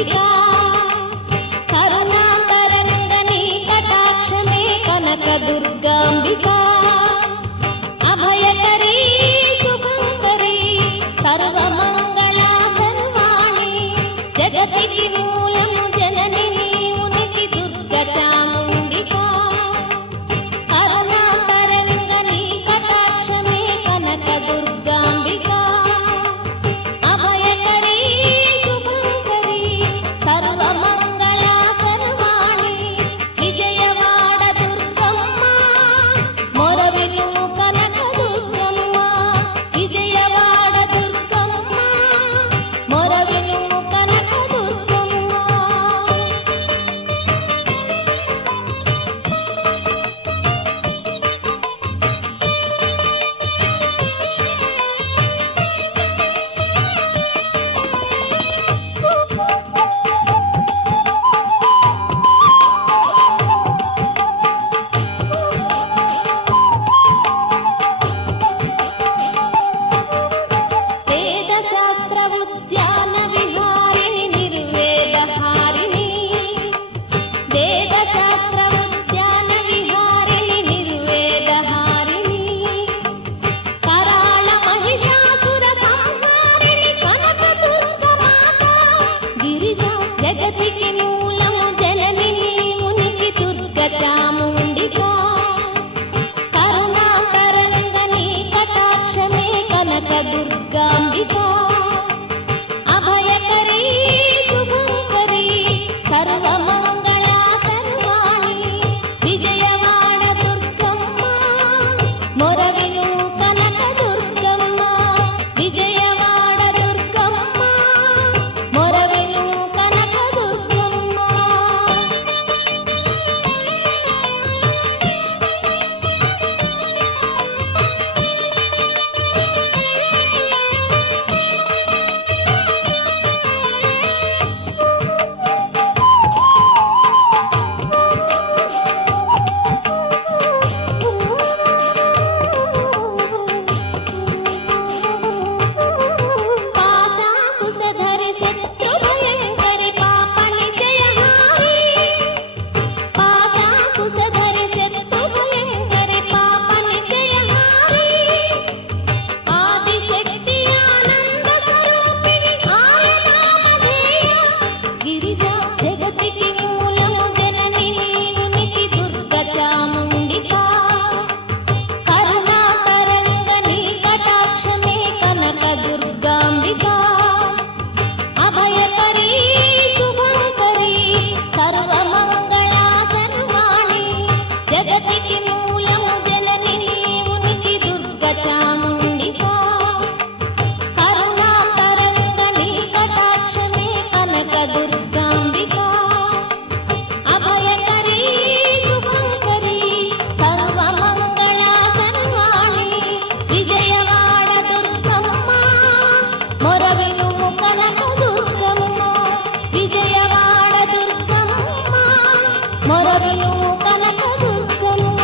చాముండికా కరుణాకరంగని కటాక్షమే కనక దుర్గాంబికా అభయకరీ శుభంకరీ సర్వమంగళ సర్వాణి జగతికి మూలము జనని నీవునికి దుర్గ చాముండికా కరుణాకరంగని కటాక్షమే కనక దుర్గాంబికా అభయకరీ శుభంకరీ సర్వమంగళ సర్వాణి విజయవాడ దుర్గమ్మ మొరవిను కనక దుర్గమ్మ విజయవాడ దుర్గమ్మ మొరవిను కనక దుర్గమ్మ వేద శాస్త్ర ఉద్యాన విహారిణి నిర్వేదహారిణి వేద శాస్త్ర ఉద్యాన విహారిణి నిర్వేదహారిణి కరాళ మహిషాసుర సంహారిణి కనక దుర్గమాత గిరిజా జగతికి మూలము జనని నీవునికి దుర్గ చాముండికా కరుణాకరంగని కటాక్షమే కనక దుర్గాంబికా అభయకరీ శుభంకరీ సర్వమంగళ సర్వాణి విజయవాడ దుర్గమ్మ మొరవిను కనక దుర్గమ్మ విజయవాడ దుర్గమ్మ మొరవిను కనక దుర్గమ్మ పాశాకుశధరి శత్రుభయంకరి పాపని జయహారి పాశాకుశధరి శత్రుభయంకరి పాపని జయహారి ఆదిశక్తి ఆనంద స్వరూపిణి ఆయనామధేయ గిరిజా జగతికి మూలము జనని నీవునికి దుర్గ చాముండికా కరుణాకరంగని కటాక్షమే కనక దుర్గాంబికా అభయకరీ శుభంకరీ సర్వమంగళ సర్వాణి జగతికి మూలము జనని నీవునికి దుర్గ చాముండికా కరుణాకరంగని కటాక్షమే కనక దుర్గాంబికా అభయకరీ శుభంకరీ సర్వమంగళ సర్వాణి విజయవాడ దుర్గమ్మ మొరవిను కనక దుర్గమ్మ విజయవాడ దుర్గమ్మ మొరవిను కనక దుర్గమ్మ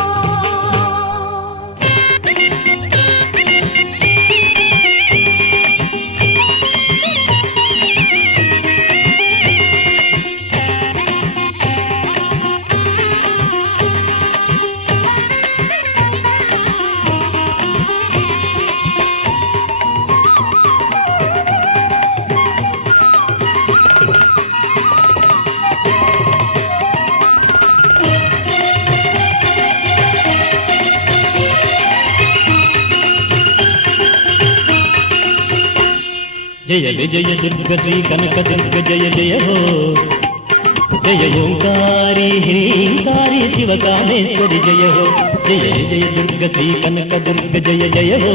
జయ విజయ దుర్గ శ్రీ కనక దుర్గ జయ జయ హో జయ ఓంకారి హ్రీంకారి శివకామేశ్వరి జయ హో జయ విజయ దుర్గ శ్రీ కనక దుర్గ జయ జయ హో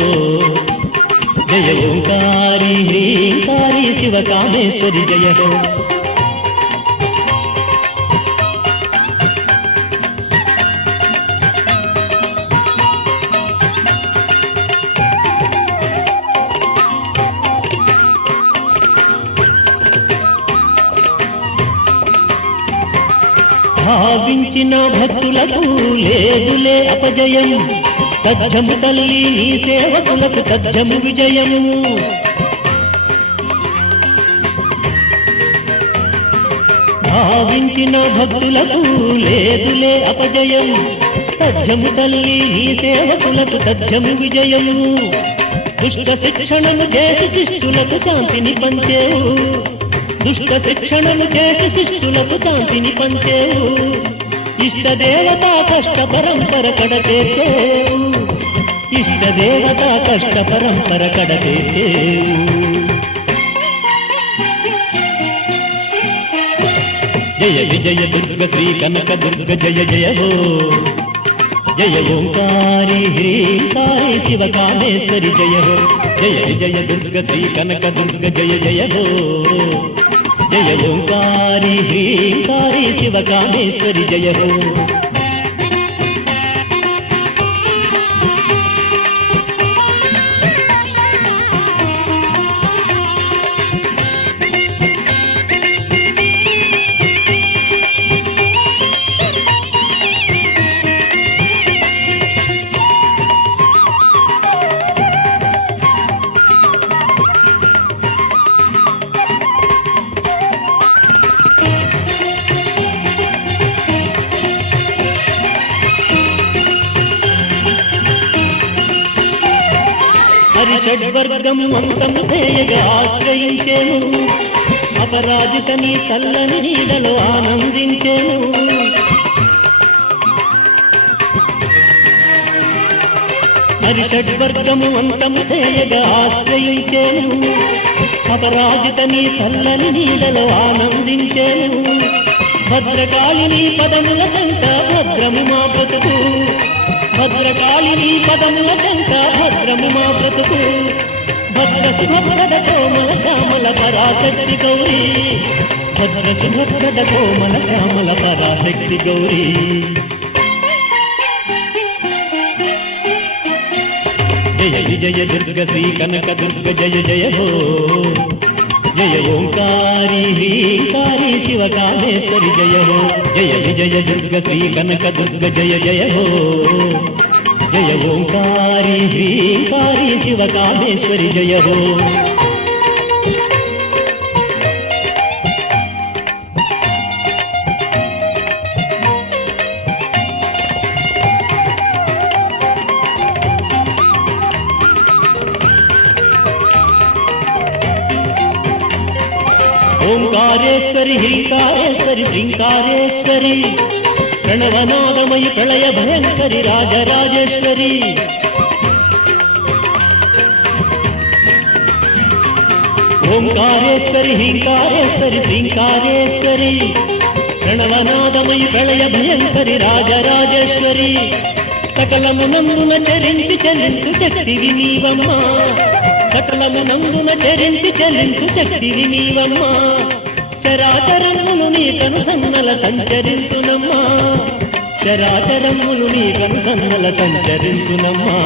జయ ఓంకారి హ్రీంకారి శివకామేశ్వరి జయ హో భావించిన భక్తులకు లేదులే అపజయం తజ్జము తల్లి నీ సేవకులకు తజ్జము విజయము భావించిన భక్తులకు లేదులే అపజయం. తథ్యము తల్లి నీ సేవకులకు తథ్యము విజయము. దుష్ట శిక్షణము చేసి శిష్టులకు శాంతిని పంచేవు. దుష్ట శిక్షణము చేసి శిష్టులకు శాంతిని పంచేవు. ఇష్టదేవత కష్ట పరంపర కడతేచేవు. ఇష్టదేవత కష్ట పరంపర కడతేచేవు. జయ విజయ దుర్గ శ్రీ కనక దుర్గ జయ జయ హో. జయ ఓంకారి హ్రీంకారి శివకామేశ్వరి జయ హో. జయ విజయ దుర్గ శ్రీ కనక దుర్గ జయ జయ హో. జయ ఓంకారి హ్రీంకారి శివకామేశ్వరి జయ హో. హరిషడ్వర్గము అంతము చేయగా ఆశ్రయించేను. అపరాజిత నీ చల్లని నీడలో ఆనందించేను. హరిషడ్వర్గము అంతము చేయగా ఆశ్రయించేను. అపరాజిత నీ చల్లని నీడలో ఆనందించేను. భద్రకాళిని పదముల కంట భద్రము మా బ్రతుకు. భద్రకాళిని పదముల కంట భద్రము మా బ్రతుకు. భద్ర శుభప్రద కోమల శ్యామల పరాశక్తి గౌరీ. భద్ర శుభప్రద కోమల శ్యామల పరాశక్తి గౌరీ. జయ విజయ దుర్గ శ్రీ కనక దుర్గ జయ జయ హో. జయ ఓంకారి హ్రీంకారి శివకామేశ్వరి జయ హో. జయ విజయ దుర్గ శ్రీ కనక దుర్గ జయ జయ హో. జయ ఓంకారి హ్రీంకారి శివకామేశ్వరి జయ హో. ఓంకారేశ్వరి హ్రీంకారేశ్వరి శ్రీంకారేశ్వరి. ప్రణవనాదమయి ప్రళయ భయంకరి రాజరాజేశ్వరి. ఓంకారేశ్వరి హ్రీంకారేశ్వరి శ్రీంకారేశ్వరి. ప్రణవనాదమయి ప్రళయ భయంకరి రాజరాజేశ్వరి. సకలమునందున చరించి చలించు శక్తివి నీవమ్మా. సకలమునందున చరించి చలించు శక్తివి నీవమ్మా. చరాచరములు నీ కనుసన్నల సంచరించునమ్మా. చరాచరములు నీ కనుసన్నల సంచరించునమ్మా.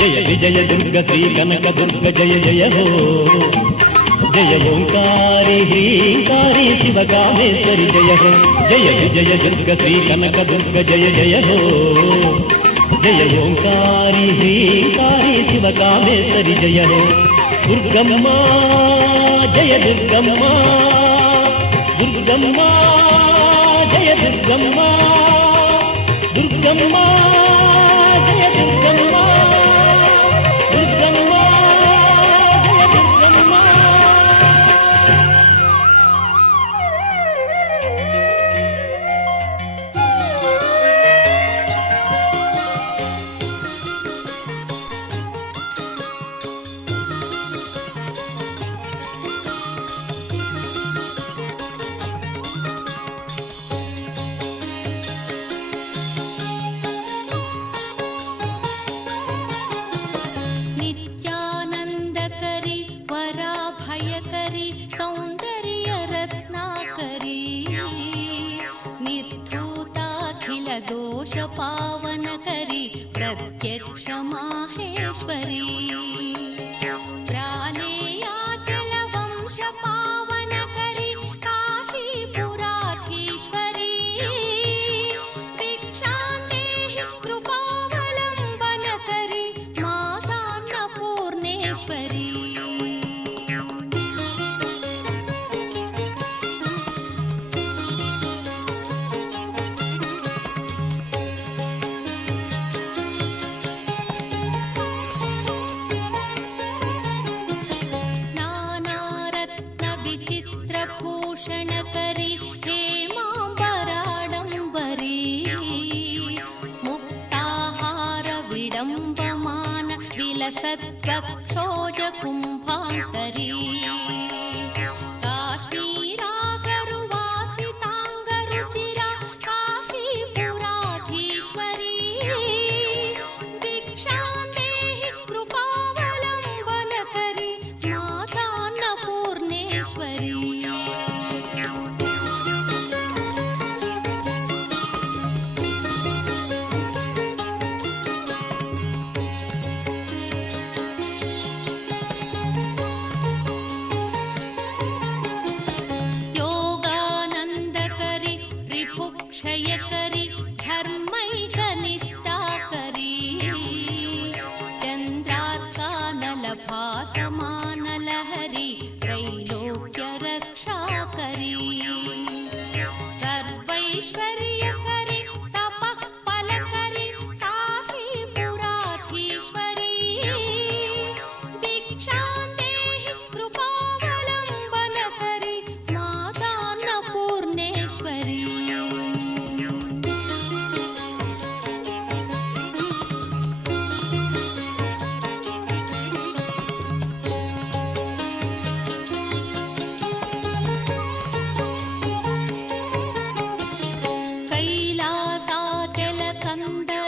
జయ విజయ దుర్గ శ్రీ కనక దుర్గ జయ జయ హో. జయ ఓంకారి హ్రీంకారి శివకామేశ్వరి జయ హో. జయ విజయ దుర్గ శ్రీ కనక దుర్గ జయ జయ హో. జయ ఓంకారి హ్రీంకారి శివకామేశ్వరి జయ హో. దుర్గమ్మ జయ దుర్గమ్మ. దుర్గమ్మ జయ దుర్గమ్మ. దుర్గమ్మ జయ దుర్గమ్మ. దుర్గమ్మ జయ దుర్గమ్మ. నిత్యానందకరి వరాభయకరి సౌందర్య రత్నాకరి. నిర్ధూతాఖిల దోష పావనకరి ప్రత్యక్ష మాహేశ్వరి. ప్రాళేయాచల వంశ పావనకరి కాశీపురాధీశ్వరి. భిక్షాందేహి కృపావలంబనకరి మాతాన్నపూర్ణేశ్వరి. चित्रभूषणकरी हेमाम्बराडम्बरी मुक्ताहार विडम्बमान विलसत्कक्षोजकुम्भान्तरी काश्मीरागरुवासिताङ्गरुचिरा काशीपुराधीश्वरी भिक्षां देहि कृपावलम्बनकरी मातान्नपूर्णेश्वरी योगानन्दकरी रिपुक्षयकरी धर्मैकनिष्ठाकरी चन्द्रार्कानलभासमानलहरी त्रैलोक्यरक्षाकरी सर्वैश्वर्यकरी तपः फलकरी काशीपुराधीश्वरी भिक्षां देहि कृपावलम्बनकरी मातान्नपूर्णेश्वरी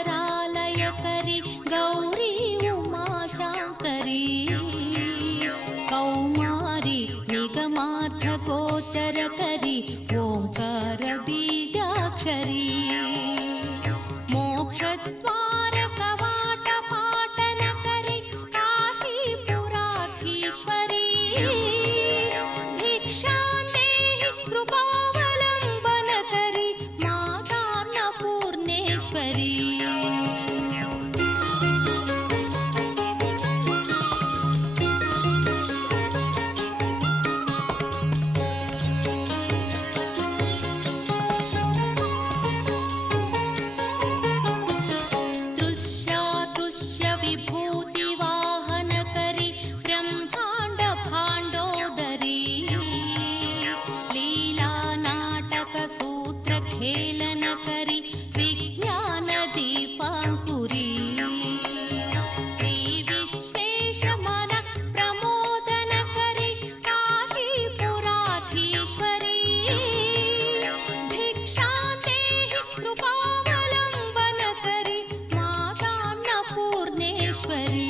कैलासाचलकन्दरालयकरी गौरी उमाशाङ्करी कौमारी निगमार्थगोचरकरी ओङ्कारबीजाक्षरी मोक्षद्वारकवाटपाटनकरी काशीपुराधीश्वरी भिक्षां देहि कृपावलम्बनकरी मातान्नपूर्णेश्वरी दृश्यादृश्य विभूतिवाहनकरी ब्रह्माण्ड भाण्डोदरी लीलानाटकसूत्रखेलनकरी विज्ञानदीपाङ्कुरी श्रीविश्वेशमन प्रमोदनकरी काशीपुराधीश्वरी भिक्षां देहि कृपावलम्बनकरी मातान्नपूर्णेश्वरी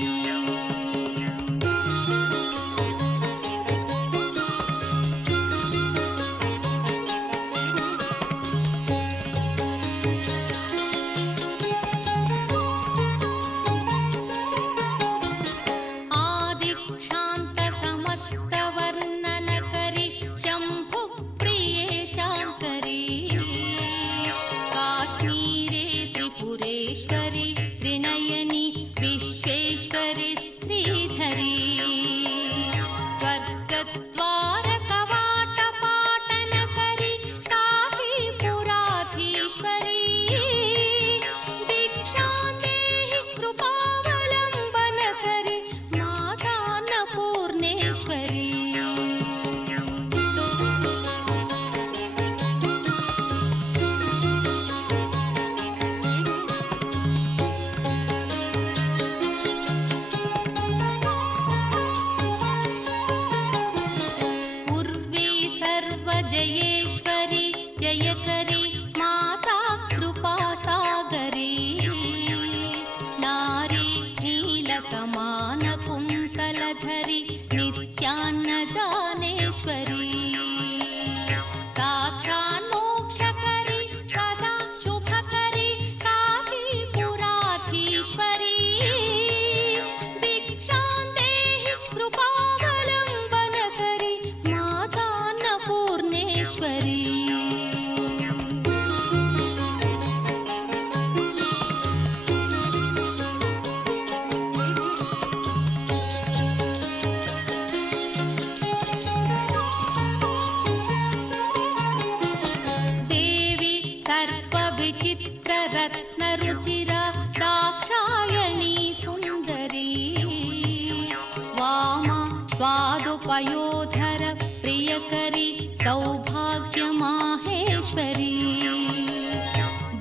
आदिक्षान्तसमस्तवर्णनकरी शम्भुप्रियेशाङ्करी काश्मीरे त्रिपुरेश्वरी त्रिनयनी विश्वेश्वरी श्रीधरी स्वर्गद्वारकवाटपाटनकरी काशीपुराधीश्वरी भिक्षां देहि कृपावलम्बनकरी मातान्नपूर्णेश्वरी उर्वी सर्वजयेश्वरी जयकरी माता कृपासागरी नारी नीलसमानकुन्तलधरी नित्यान्नदानेश्वरी साक्षान्मोक्षकरी सदा शुभकरी काशीपुराधीश्वरी भिक्षां देहि कृपावलम्बनकरी मातान्नपूर्णेश्वरी स्वादुपयोधर प्रियकरी सौभाग्य माहेश्वरी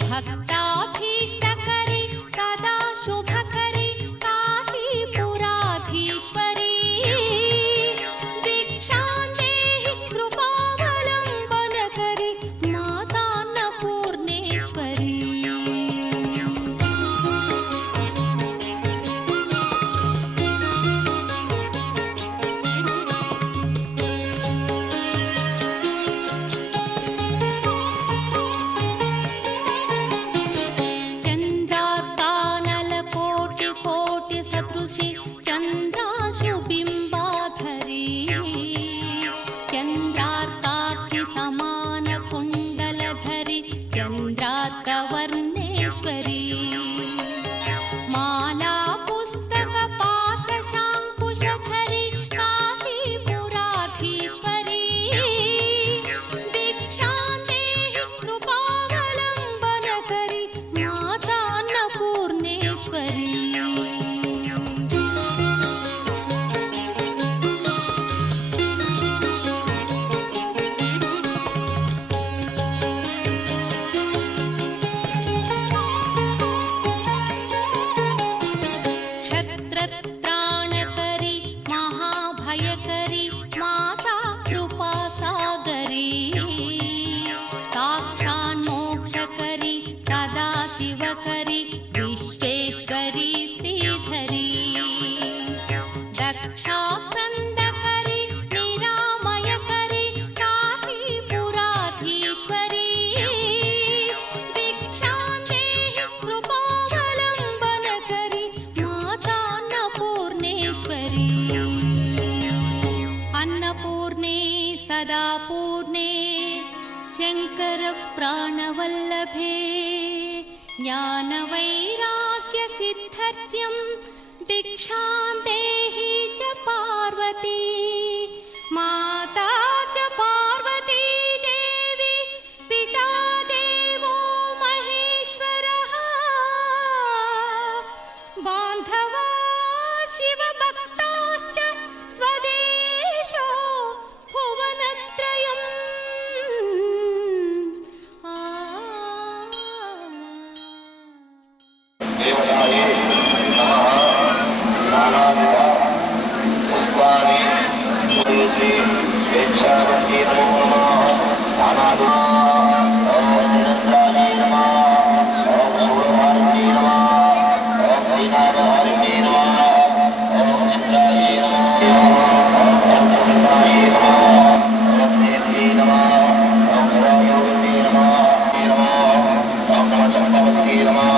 भक्ताभीष्टकरी सदा शुभकरी काशीपुराधीश्वरी भिक्षां देहि कृपावलम्बनकरी मातान्नपूर्णेश्वरी चन्द्राशुबिम्बाधरी चन्द्रार्काग्नि समान कुण्डलधरी चन्द्रार्कवर्णेश्वरी माला पुस्तक पाशशाङ्कुशधरी काशीपुराधीश्वरी भिक्षां देहि कृपावलम्बनकरी मातान्नपूर्णेश्वरी क्षत्रत्राणकरी महाभयकरी माता कृपासागरी साक्षान्मोक्षकरी सदाशिवकरी विश्वेश्वरी श्रीधरी दक्षाक्रन्दकरी निरामयकरी काशीपुराधीश्वरी भिक्षां देहि कृपावलम्बनकरी मातान्नपूर्णेश्वरी अन्नपूर्णे सदा पूर्णे शङ्कर प्राणवल्लभे ज्ञानवैराग्यसिद्ध्यर्थं भिक्षां देहि च पार्वती माता च पार्वती देवी पिता देवो महेश्वरः बान्धवा शिवभक्ताश्च स्वदेशो भुवनत्रयम् देवताये नमः नानाविध पुष्पाणि श्री स्वेच्छावती नमो नमः नानाविध ॐ त्रिनेत्राय नमः ॐ शूलधारिण्ये नमः ॐ वीणाधारिण्ये नमः ॐ चित्राय नमः ॐ चन्द्रचन्द्राय नमः ॐ देव्यै नमः ॐ जरायोगिन्ये नमः ॐ नमः चम्पवत्यै नमः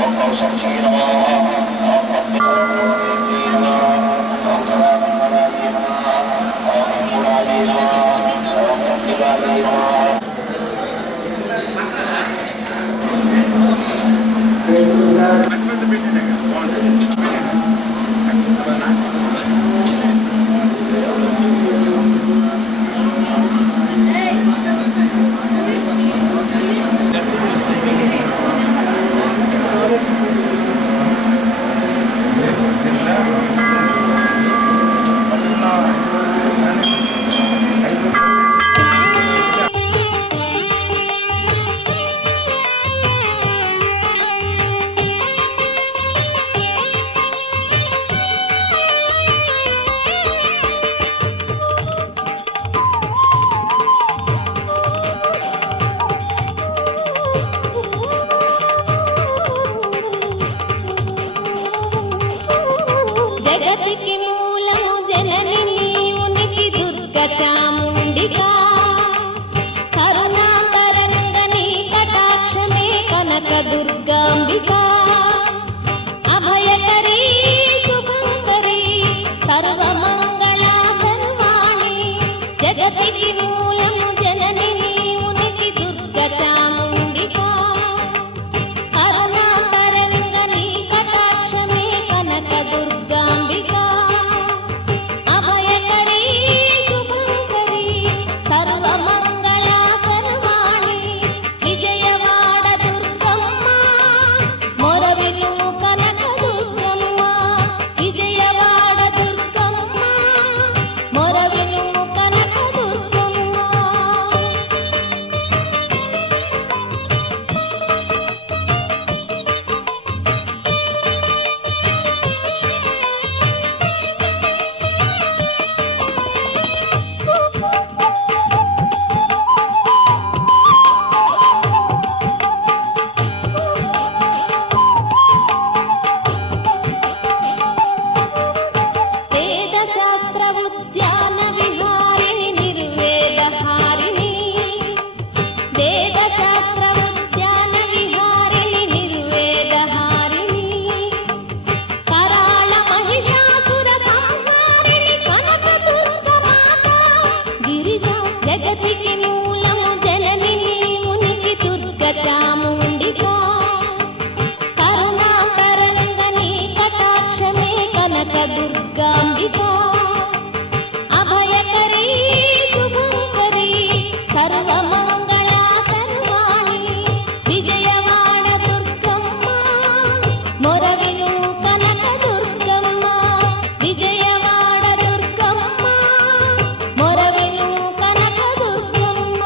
ॐ कौशल्यै नमः ॐ पद्मदेव्यै नमः ॐ जरामण्डलाय नमः ॐ हिङ्गुराय नमः ॐ चण्डिकाय नमः जगतिकी मूलं जननी नीवुनिकी दुर्गा चामुण्डिका करुणातरङ्गनी कटाक्षमे कनक दुर्गाम्बिका अभयकरी शुभङ्करी सर्वमङ्गला सर्वाणि जगतिकी मूलं जननी नीवुनिकी दुर्गा चामुण्डिका करुणातरङ्गनी कटाक्षमे कनक दुर्गाम्बिका अभयकरी शुभङ्करी सर्व శాస్త్ర ఉద్యాన విహారిణి నిర్వేదహారిణి వేద శాస్త్ర ఉద్యాన విహారిణి నిర్వేదహారిణి కరాళ మహిషాసుర సంహారిణి కనక దుర్గ మాత గిరిజా జగతికి మూలం జనని మునికి దుర్గ చాముండికా కరుణాకరంగని కటాక్షమే కనక దుర్గాంబికా అభయకరీ శుభంకరీ సర్వమంగళా సర్వాణి విజయవాడ దుర్గమ్మ మొరవిను కనక దుర్గమ్మ విజయవాడ దుర్గమ్మ మొరవిను కనక దుర్గమ్మ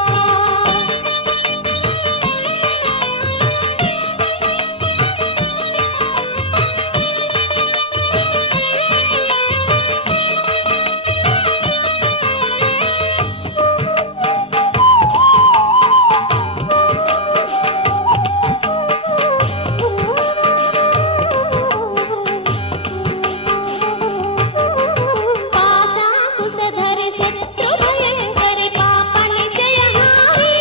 పాశాకుశధరి శత్రుభయంకరి పాపని జయహారి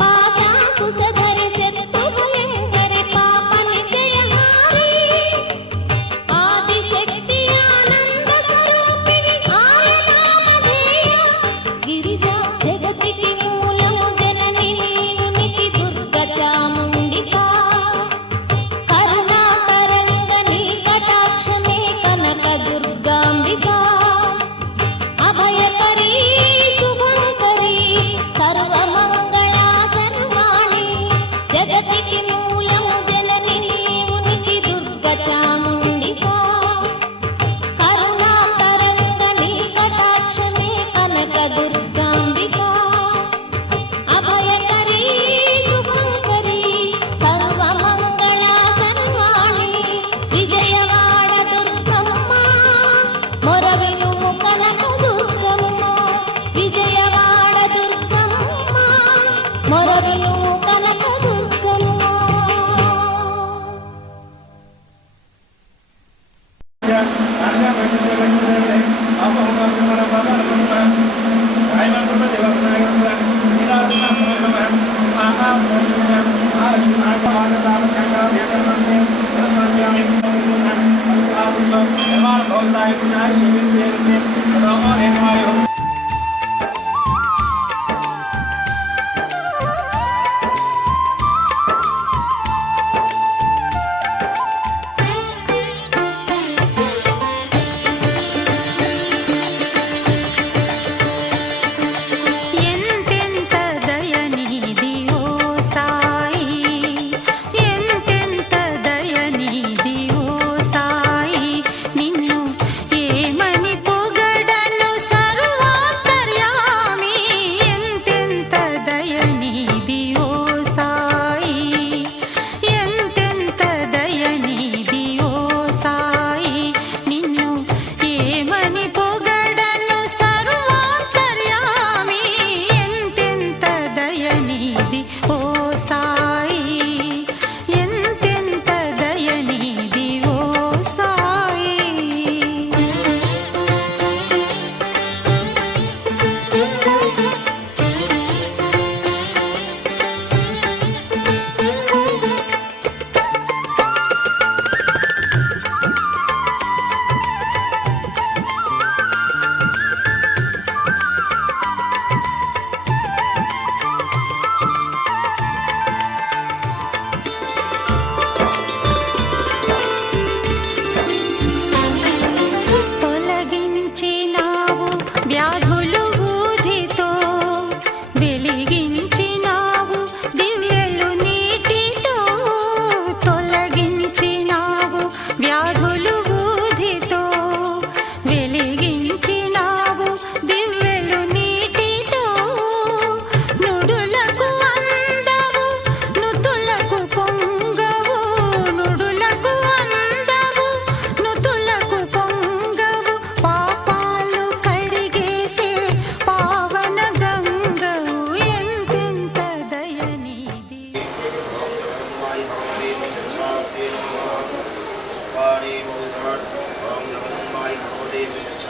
పాశాకుశధరి శత్రుభయంకరి పాపని జయహారి ఆదిశక్తి ఆనంద స్వరూపిణి ఆయనామధేయ గిరిజా జగతికి మూలము జనని నీవునికి దుర్గ చాముండికా కరుణాకరంగని కటాక్షమే కనక దుర్గాంబికా అభయకరీ శుభంకరీ సర్వమంగళా సర్వాణి జగతికి మూలము జనని నీవునికి దుర్గ చాముండికా కరుణాకరంగని కటాక్షమే కనక దుర్గాంబికా అభయకరీ శుభంకరీ సర్వమంగళా సర్వాణి విజయవాడ దుర్గమ్మ మొరవిను కనక దుర్గమ్మ విజయవాడ దుర్గమ్మ మొరవిను కనక దుర్గమ్మ నిర్మాణ భవసాయ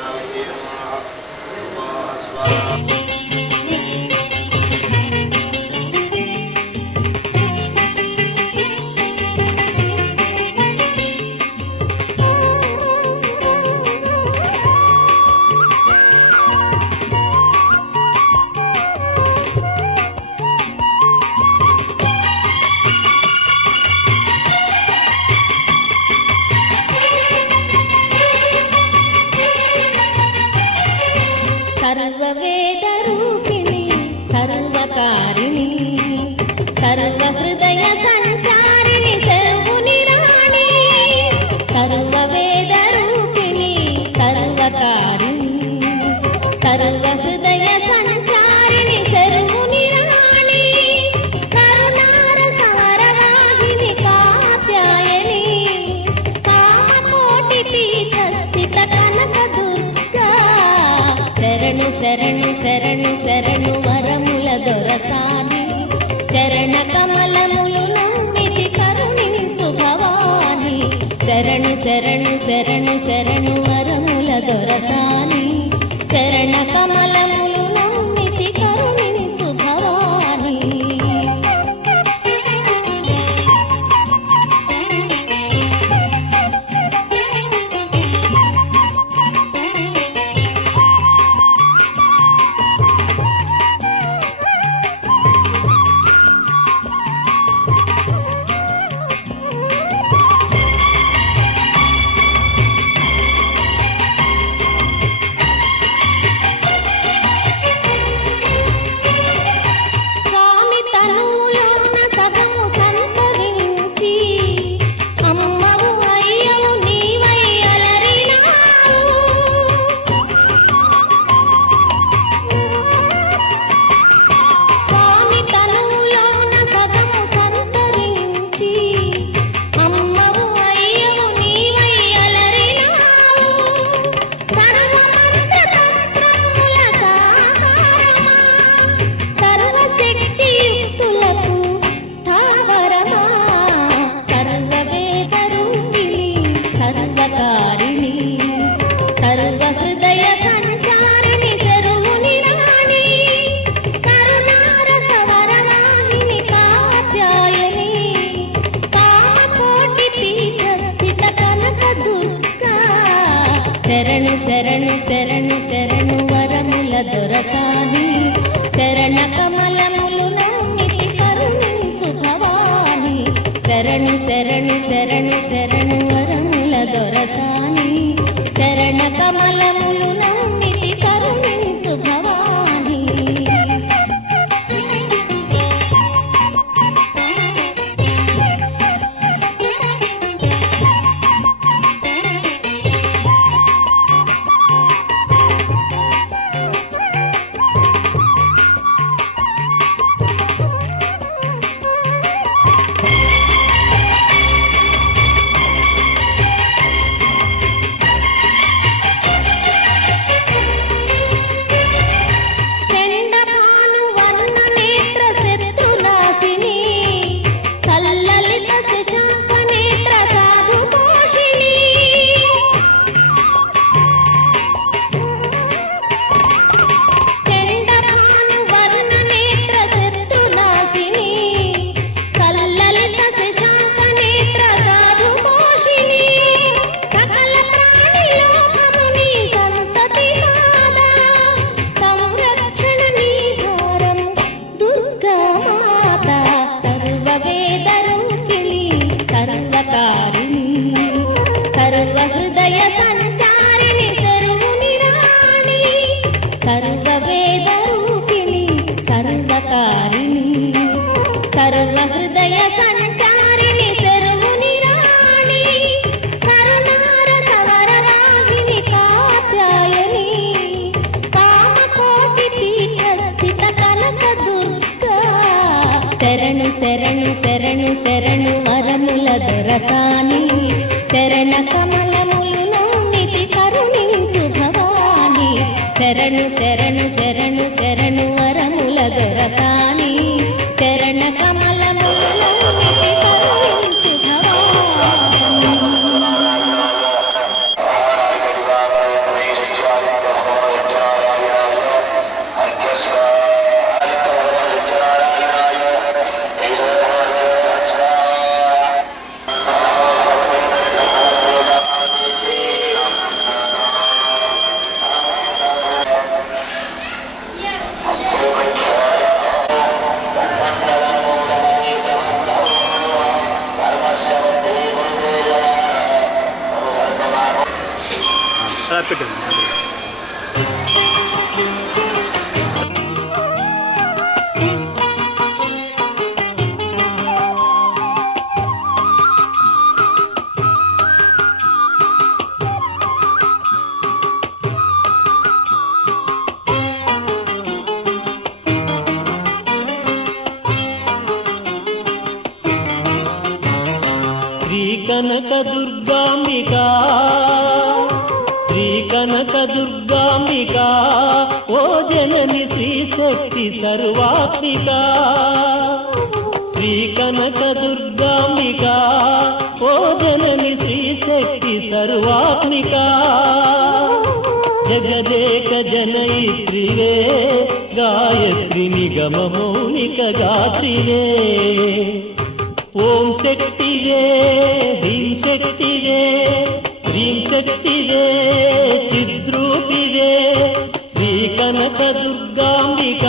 దక్షిణామహే నమః స్వాహ స్వాహ సర్వవేదరూపిణి సర్వకారిణి సర్వహృదయ సంచారిణి సర్వుని రాణి సర్వవేదరూపిణి సర్వకారిణి సర్వహృదయ సంచారిణి సర్వుని రాణి కరుణారసారవాహిని కాత్యాయని కామకోటి పీఠస్థిత కనకదుర్గా శరణు శరణు శరణు శరణు వరముల దొరసాని చరణ కమలములు నమ్మితి కరుణించు భవాని శరణు శరణు శరణు శరణు వరముల దొరసాని చరణ కమలములు నమ్మితి కరుణించు భవాని స్వామి తనువులోన సగము సంతరించి అమ్మవు అయ్యవు నీవై అలరినావు స్వామి తనువులోన సగము సంతరించి అమ్మవు అయ్యవు నీవై అలరినావు సర్వమంత్ర తంత్రముల సాకారమా సర్వశక్తియుక్తులకు స్థావరమా సర్వవేదరూపిణి సర్వకారిణి సర్వహృదయ సంచారిణి సర్వుని రాణి కరుణారసవరవాహిని కాత్యాయని కామకోటి పీఠస్థిత కనకదుర్గా శరణు శరణు శరణు శరణు వరముల దొరసాని చరణ కమలములు నమ్మితి కరుణించు భవాని శరణు శరణు శరణు శరణు వరముల దొరసాని చరణ కమలములు నమ్మితి కరుణించు భవాని చండభాను వర్ణ నేత్ర శత్రునాశిని సల్లలిత శశాంక నేత్ర సాధుపోషిణి చండభాను వర్ణ నేత్ర శత్రునాశిని సల్లలిత శశాంక నేత్ర సాధుపోషిణి సకల ప్రాణిలోకముని సంతతి మాదా సంరక్షణ నీధారం దుర్గామాత సర్వవేదరూపిణి సర్వకారిణి సర్వహృదయ సంచారిణి సర్వుని రాణి సర్వవేదరూపిణి సర్వకారిణి సర్వహృదయ సంచారిణి సర్వుని రాణి కరుణారసవరవాహిని కాత్యాయని కామకోటి పీఠస్థిత కనకదుర్గా శరణు శరణు శరణు శరణు వరముల దొరసాని చరణ కమలములు నమ్మితి కరుణించు భవాని శరణు శరణు శరణు శరణు వరముల దొరసాని చరణ కమలములు నమ్మితి కరుణించు భవాని దుర్గాంబిక ఓ జనని శ్రీ శక్తి సర్వాత్మిక శ్రీ కనక దుర్గాంబిక ఓ జనని శ్రీ శక్తి సర్వాత్మిక జగదేక జనయిత్రివే గాయత్రి నిగమ మౌలిక గాత్రివే ఓం శక్తివే హ్రీం శక్తివే శ్రీం శక్తివే చిద్రూపివే శ్రీ కనక దుర్గాంబిక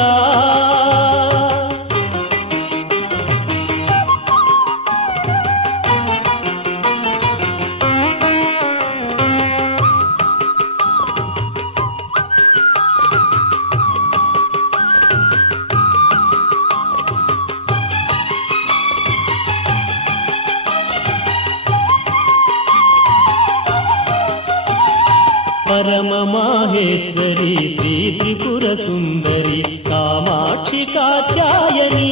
పరమ మాహేశ్వరి శ్రీ త్రిపుర సుందరి కామాక్షి కాత్యాయని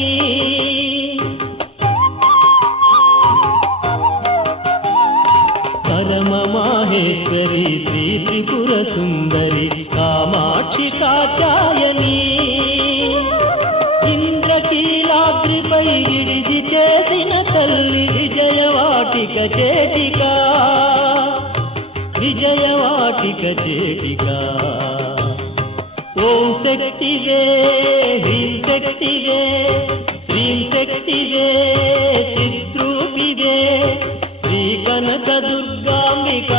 పరమ మాహేశ్వరి శ్రీ త్రిపుర సుందరి కామాక్షి కాత్యాయని ఇంద్రకీలాద్రిపై విడిది చేసిన తల్లి విజయవాటిక చేటిక విజయవాటిక చేటిక ఓం శక్తివే హ్రీం శక్తివే శ్రీం శక్తివే చిద్రూపివే శ్రీ కనక దుర్గాంబిక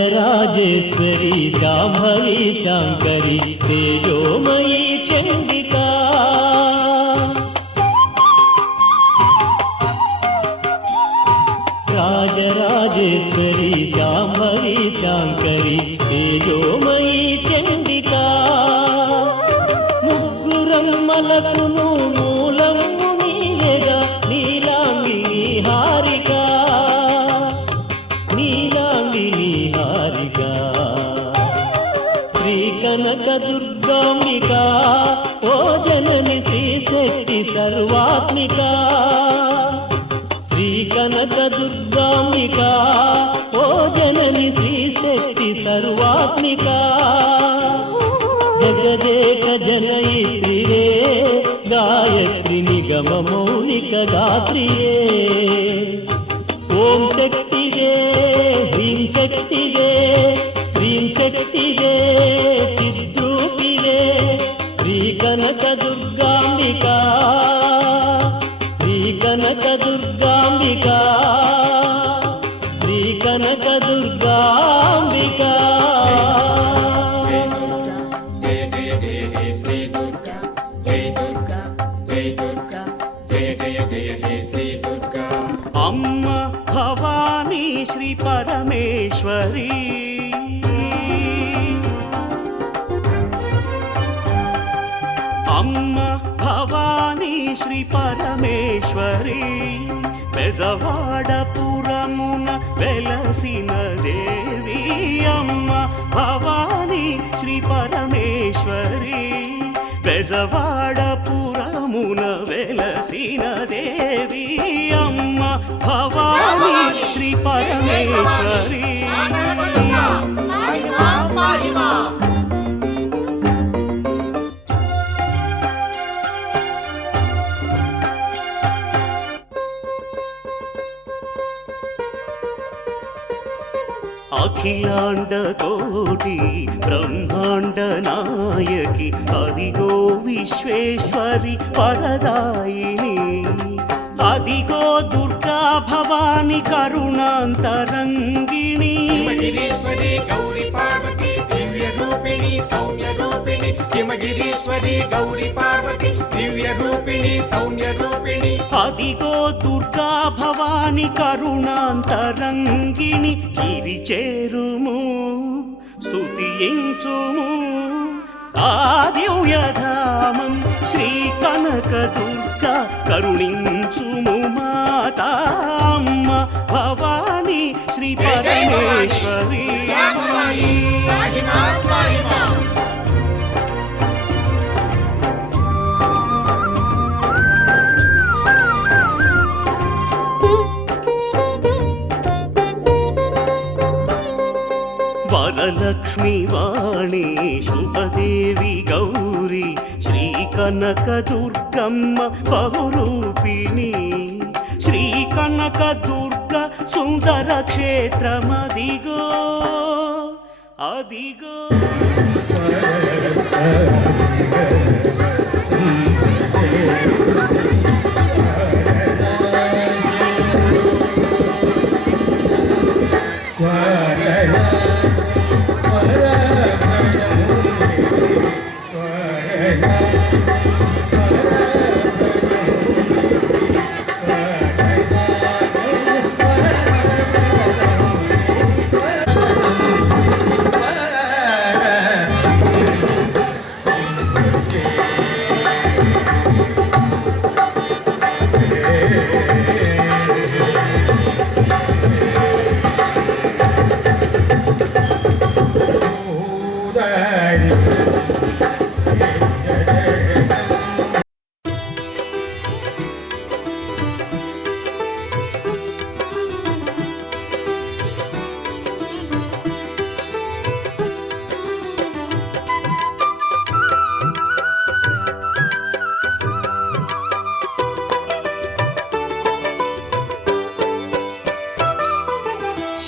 రాజరాజేశ్వరి శాంభవి శాంకరి తేజోమయీ చండికా రాజరాజేశ్వరి శాంభవి శాంకరి తేజోమయీ చండికా ముగ్గురమ్మలకును మూలము నీవేగా నీలాంగిని హారిక నీలాంగిని హారిక శ్రీ కనక దుర్గాంబిక ఓ జనని శ్రీ శక్తి సర్వాత్మిక శ్రీ కనక దుర్గాంబిక ఓ జనని శ్రీ శక్తి సర్వాత్మిక జగదేక జనయిత్రివే గాయత్రి నిగమ మౌలిక గాత్రియే ఓం శక్తివే హ్రీం శక్తివే శ్రీం శక్తివే చిద్రూపివే శ్రీ కనక దుర్గాంబిక శ్రీ కనక దుర్గాంబిక శ్రీ కనక దుర్గాంబిక జయ దుర్గా జయ జయ జయ హే శ్రీ దుర్గా జయ దుర్గా జయ దుర్గా జయ జయ జయ హే శ్రీ దుర్గా అమ్మ భవానీ శ్రీ పరమేశ్వరి అమ్మ భవానీ శ్రీ పరమేశ్వరి బెజవాడపురమున వెలసిన దేవి అమ్మ భవానీ శ్రీ పరమేశ్వరి బెజవాడపురమున వెలసిన దేవి అమ్మ భవానీ శ్రీ పరమేశ్వరి అఖిలాండ కోటి బ్రహ్మాండ నాయకి అదిగో విశ్వేశ్వరి వరదాయిని అదిగో దుర్గా భవాని కరుణాంతరంగిణి హిమగిరీశ్వరి గౌరీ పార్వతి దివ్య రూపిణి సౌమ్య రూపిణి హిమగిరీశ్వరి గౌరీ పార్వతి దివ్య రూపిణి సౌమ్య రూపిణి అదిగో దుర్గా భవాని కరుణాంతరంగిణి గిరి చేరుము స్తుతించుము ఆ దివ్యధామం శ్రీ కనకదుర్గ కరుణించుము మాతా అమ్మ భవాని శ్రీ పరమేశ్వరి. వరలక్ష్మి వాణి శుభదేవి గౌరీ శ్రీ కనకదుర్గమ్మ బహురూపిణి. శ్రీ కనకదుర్గ సుందర క్షేత్రమదిగో అదిగో.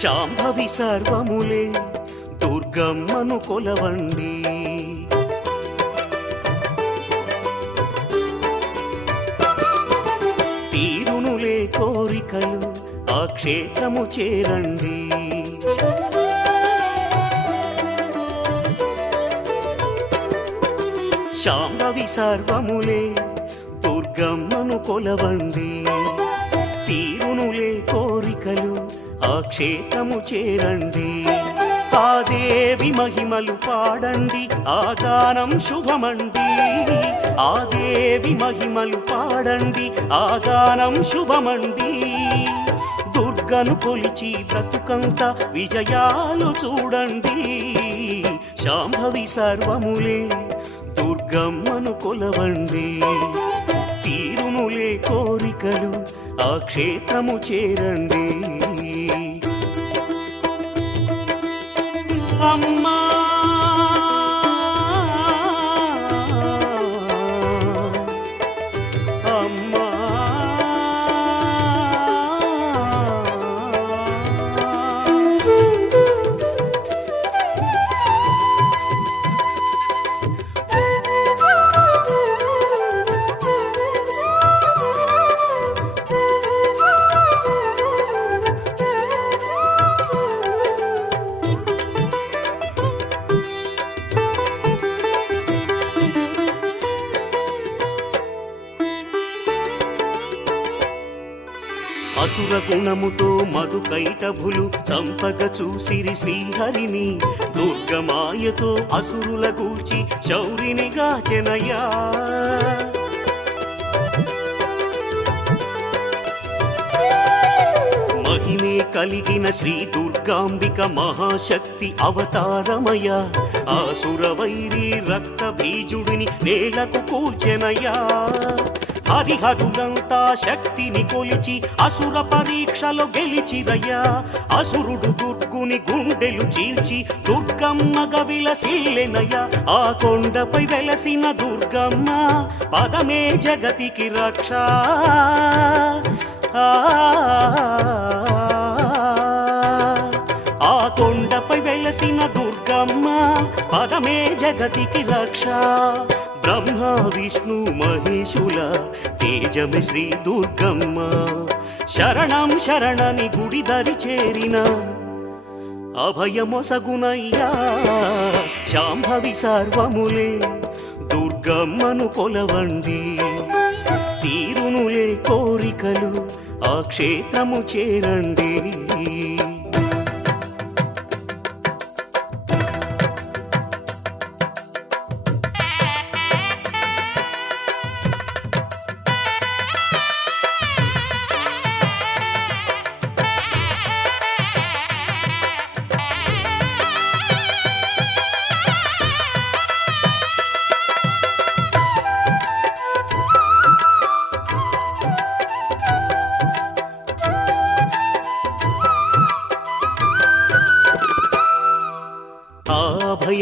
శాంభవి సర్వములే దుర్గమ్మను కొలవండి. తీరునులే కోరికలు ఆ క్షేత్రము చేరండి. శాంభవి సర్వములే దుర్గమ్మను కొలవండి. తీరునులే కోరికలు ఆ క్షేత్రము చేరండి. ఆ దేవి మహిమలు పాడండి, ఆ గానం శుభమండి. ఆ దేవి మహిమలు పాడండి, ఆ గానం శుభమండి. దుర్గను కొలిచి బ్రతుకంత విజయాలు చూడండి. శాంభవి సర్వములే దుర్గమ్మను కొలవండి. తీరునులే కోరికలు ఆ క్షేత్రము చేరండి. అమ్మా అమ్మా అసుర గుణముతో మధుకైటభులు చంపగ చూసిరి శ్రీహరిని. దుర్గమాయతో అసురుల గూర్చి శౌరిని గాచెనయ్యా. మహిమే కలిగిన శ్రీ దుర్గాంబిక మహాశక్తి అవతారమయ. ఆసుర వైరి రక్త బీజుడిని నేలకు కూల్చెనయ్యా. హరిహరులంతా శక్తిని కొలిచి అసుర పరీక్షలో గెలిచిరయ్యా. అసురుడు దుర్గుని గుండెలు చీల్చి దుర్గమ్మగా విలసిల్లెనయ్యా. ఆ కొండపై వెలసిన దుర్గమ్మ పదమే జగతికి రక్ష. ఆ కొండపై వెలసిన దుర్గమ్మ పదమే జగతికి రక్ష. బ్రహ్మ విష్ణు మహేశుల తేజమే శ్రీ దుర్గమ్మ. శరణం శరణని గుడి దరి చేరిన అభయమొసగునయ్యా. శాంభవి సర్వములే దుర్గమ్మను కొలవండి. తీరునులే కోరికలు ఆ క్షేత్రము చేరండి.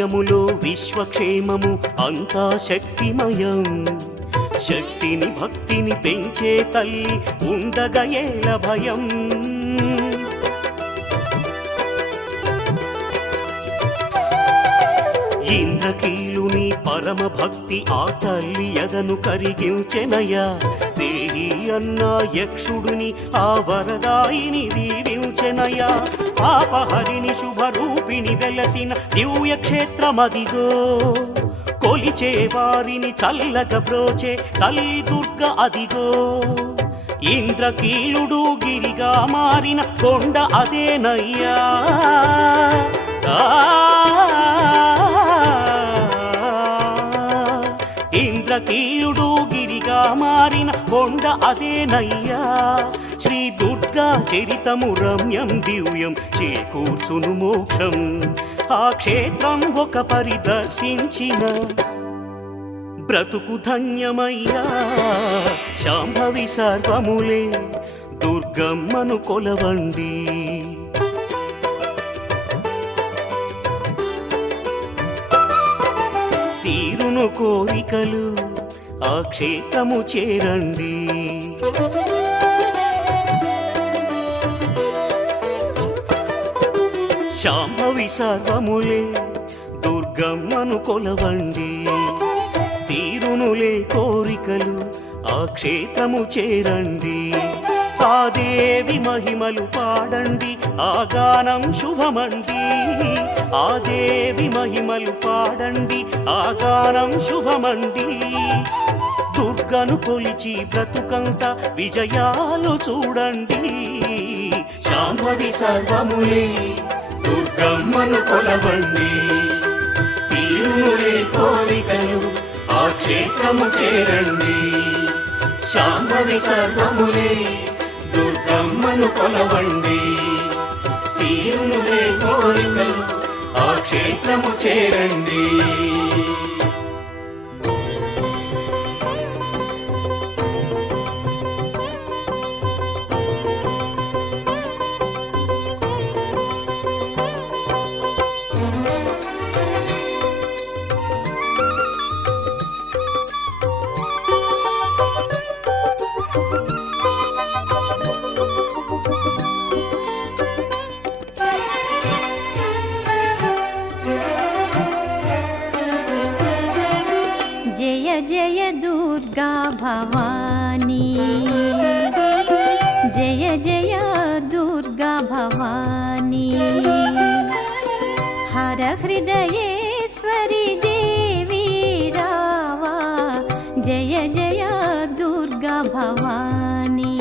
విశ్వములో విశ్వక్షేమము అంతా శక్తిమయం. శక్తిని భక్తిని పెంచే తల్లి ఉండగా ఏల భయం. ఇంద్రకీలుని పరమ భక్తి ఆ తల్లి ఎదను కరిగించెనయ్యా. దేహి అన్న యక్షుడిని ఆ వరదాయిని దీవించెనయ్యా. పాపహరిని శుభరూపిణి వెలసిన దివ్య క్షేత్రమదిగో. కొలిచే వారిని చల్లగా బ్రోచే తల్లి దుర్గ అదిగో. ఇంద్రకీలుడు గిరిగా మారిన కొండ అదేనయ్యా. ఇంద్రకీలుడు గిరిగా మారిన కొండ అదేనయ్యా. శ్రీ దుర్గా చరితము రమ్యం దివ్యం చేకూర్చును మోక్షం. ఆ క్షేత్రం ఒక పరిదర్శించిన బ్రతుకు ధన్యమయ్యా. శాంభవి సర్వములే దుర్గమ్మను కొలవండి. తీరును కోరికలు ఆ క్షేత్రము చేరండి. శాంభవి సర్వములే దుర్గమ్మను కొలవండి. తీరునులే కోరికలు ఆ క్షేత్రము చేరండి. ఆ దేవి మహిమలు పాడండి, ఆ గానం శుభమండి. ఆ దేవి మహిమలు పాడండి, ఆ గానం శుభమండి. దుర్గను కొలిచి బ్రతుకంత విజయాలు చూడండి. శాంభవి సర్వములే దుర్గమ్మను కొలవండి. తీరునులే కోరికలు ఆ క్షేత్రము చేరండి. శాంభవి సర్వములే దుర్గమ్మను కొలవండి. తీరునులే కోరికలు ఆ క్షేత్రము చేరండి. జయ జయ దుర్గా భవానీ, జయ జయ దుర్గా భవానీ. హర హృదయేశ్వరి దేవి రావా, జయ జయ దుర్గా భవానీ.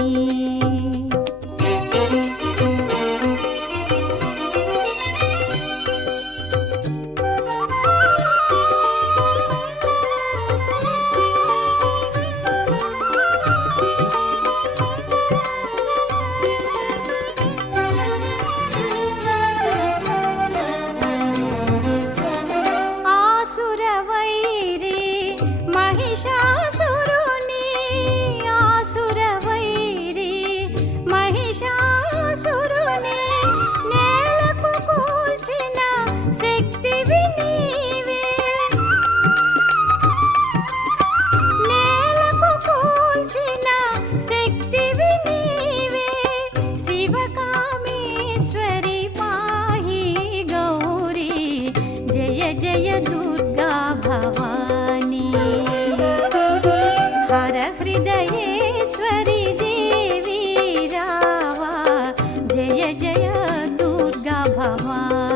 హర హృదయేశ్వరి దేవి రావా, జయ జయ దుర్గా భవానీ.